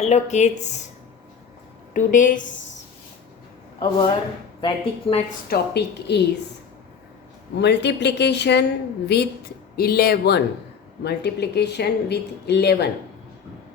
Hello kids, today's our Vedic maths topic is multiplication with 11. Multiplication with 11.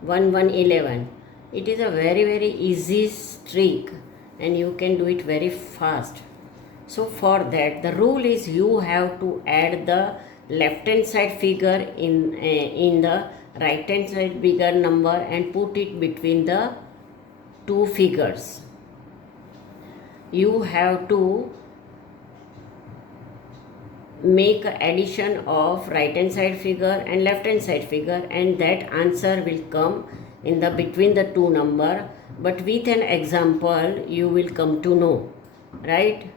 1 1 11. It is a very easy trick and you can do it very fast. So for that the rule is you have to add the left hand side figure in the right hand side bigger number and put it between the two figures. You have to make addition of right hand side figure and left hand side figure, and that answer will come in the between the two number, but with an example you will come to know, right?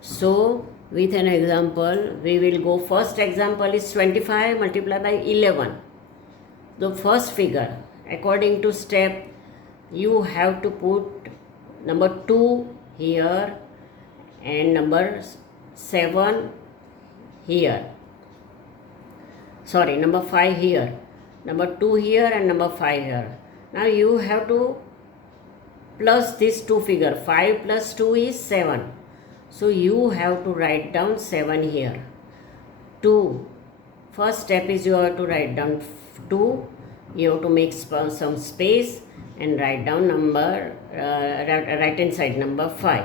So with an example we will go. First example is 25 multiplied by 11. The first figure, according to step, you have to put number 2 here and number 7 here. Sorry, number 5 here. Number 2 here and number 5 here. Now you have to plus these two figure. 5 plus 2 is 7. So you have to write down 7 here. 2. First step is you have to write down 2. You have to make some space and write down number right hand side number 5.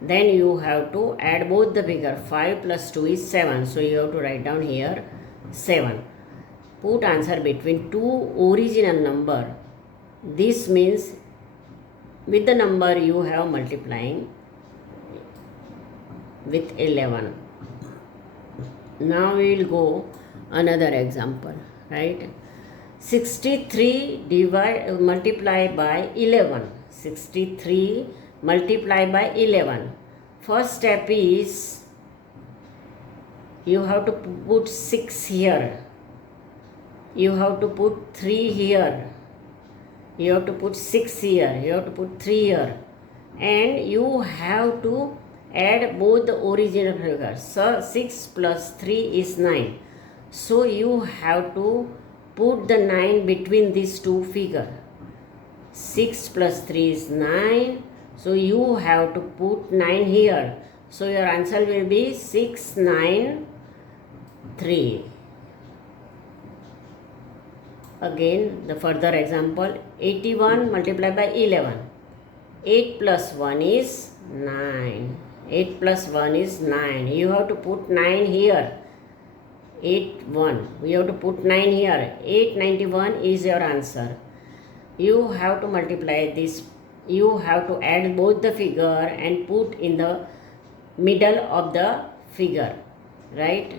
Then you have to add both the figure. 5 plus 2 is 7. So you have to write down here 7. Put answer between two original number. This means with the number you have multiplying with 11. Now we will go another example, right? 63 multiply by 11. 63 multiply by 11. First step is you have to put 6 here. You have to put 3 here. You have to put 6 here. You have to put 3 here. And you have to add both the original figures. So 6 plus 3 is 9. So you have to put the 9 between these two figures. 6 plus 3 is 9. So you have to put 9 here. So your answer will be 6 9 3. Again the further example, 81 multiplied by 11. 8 plus 1 is 9. 8 plus 1 is 9. You have to put 9 here. 8 1. We have to put 9 here. 891 is your answer. You have to multiply this. You have to add both the figure and put in the middle of the figure, right?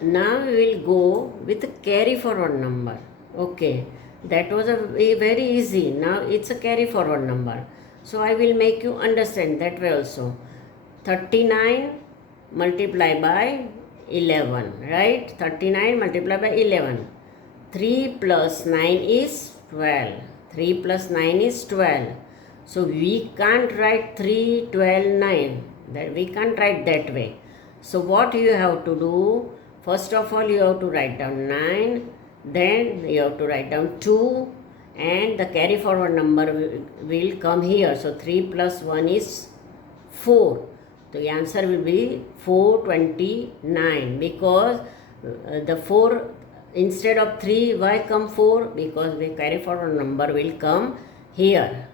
Now we will go with a carry forward number. Okay, that was a very easy. Now it's a carry forward number. So I will make you understand that way also. 39 multiply by 11, right? 39 multiply by 11. 3 plus 9 is 12. 3 plus 9 is 12. So we can't write 3, 12, 9. That we can't write that way. So what you have to do? First of all, you have to write down 9. Then you have to write down 2. And the carry forward number will come here. So 3 plus 1 is 4. The answer will be 429, because the 4 instead of 3, why come 4? Because the carry forward number will come here.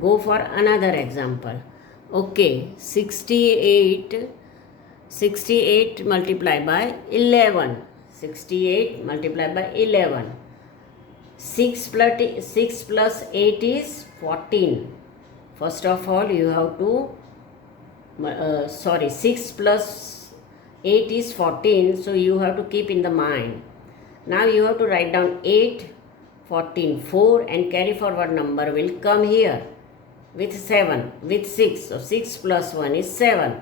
Go for another example. Okay, 68 multiplied by 11. 68 multiplied by 11. 6 plus 8 is 14. First of all, you have to 6 plus 8 is 14, so you have to keep in the mind. Now you have to write down 8, 14, 4, and carry forward number will come here with 7, with 6. So 6 plus 1 is 7.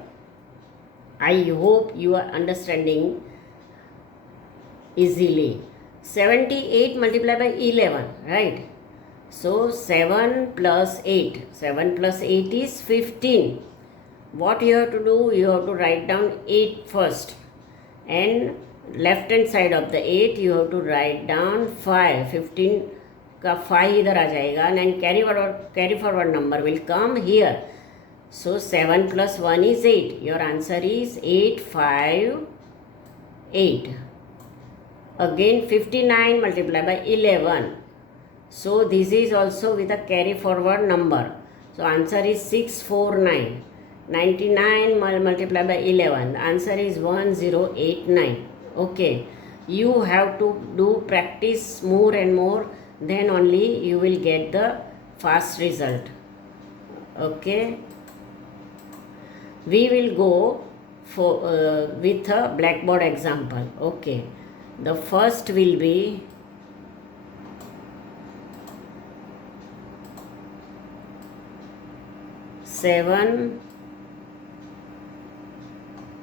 I hope you are understanding easily. 78 multiplied by 11, right? So 7 plus 8. 7 plus 8 is 15. What you have to do? You have to write down 8 first and left hand side of the 8 you have to write down 5. 15 का 5 इधर आ जाएगा and carry forward number will come here. So 7 plus 1 is 8. Your answer is 8, 5, 8. Again 59 multiplied by 11. So this is also with a carry forward number. So answer is 649. 99 multiplied by 11. The answer is 1089. Okay. You have to do practice more and more. Then only you will get the fast result. Okay. We will go for with a blackboard example. Okay. The first will be 7,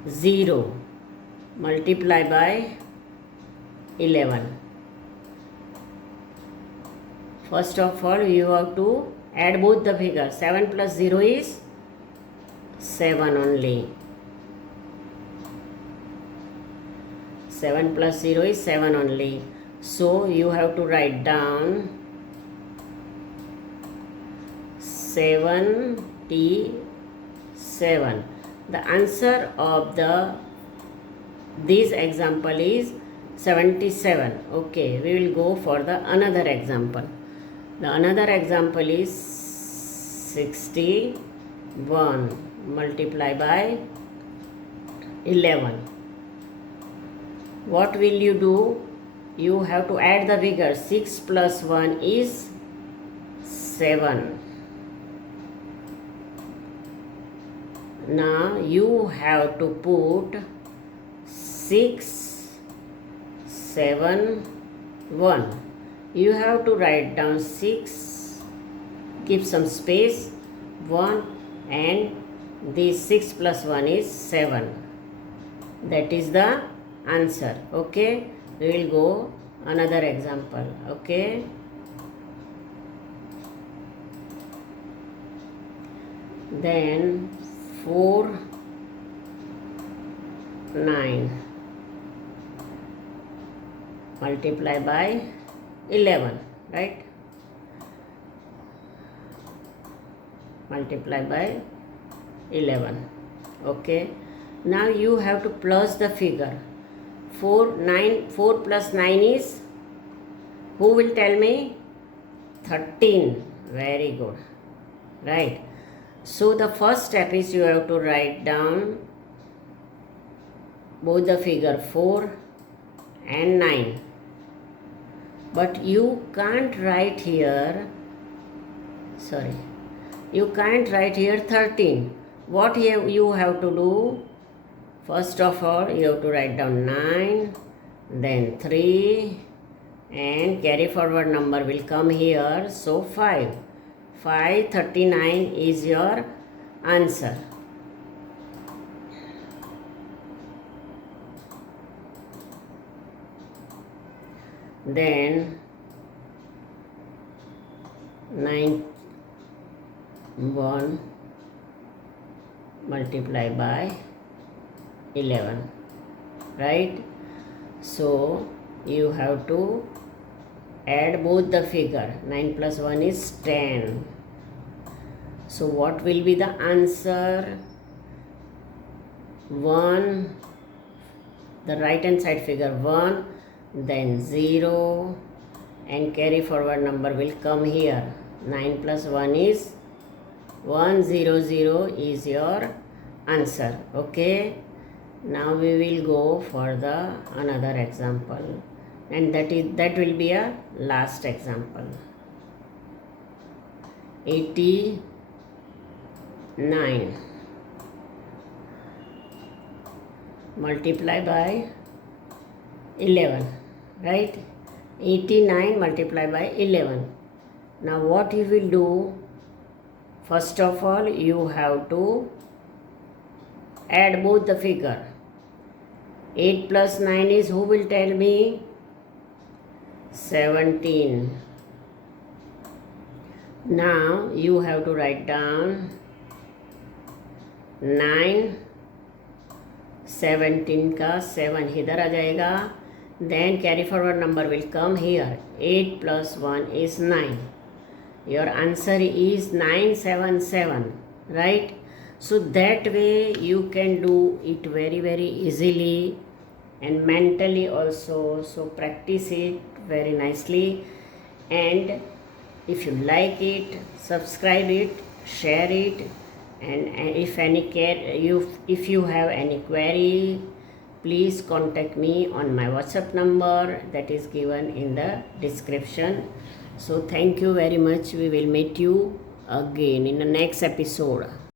0 multiply by 11. First of all, you have to add both the figures. 7 plus 0 is 7 only. 7 plus 0 is 7 only. So you have to write down 77. The answer of this example is 77. Okay, we will go for the another example. The another example is 61 multiply by 11. What will you do? You have to add the figure. 6 plus 1 is 7. Now you have to put 6, 7, 1. You have to write down 6, keep some space, 1, and this 6 plus 1 is 7. That is the answer. Okay, we will go another example. Okay. Then 4, 9 multiply by 11, right? Multiply by 11. Okay. Now you have to plus the figure. 4 plus 9 is, who will tell me? 13. Very good. Right. So the first step is you have to write down both the figure 4 and 9. But you can't write here, you can't write here 13. What you have to do? First of all, you have to write down 9, then 3, and carry forward number will come here. So 5. 539 is your answer. Then 1 multiply by 11, right? So you have to add both the figure. 9 plus 1 is 10. So what will be the answer? 1, the right hand side figure 1, then 0, and carry forward number will come here. 9 plus 1 is 100 is your answer. Okay. Now we will go for the another example, and that will be a last example. 89 multiply by 11, right? 89 multiply by 11. Now what you will do? First of all, you have to add both the figure. 8 plus 9 is, who will tell me? 17. Now you have to write down 9, 17 का 7 इधर आ जाएगा. Then carry forward number will come here. 8 plus 1 is 9. Your answer is 977, right? So that way you can do it very, very easily and mentally also. So practice it very nicely. And if you like it, subscribe it, share it, and if you have any query, please contact me on my WhatsApp number that is given in the description. So thank you very much. We will meet you again in the next episode.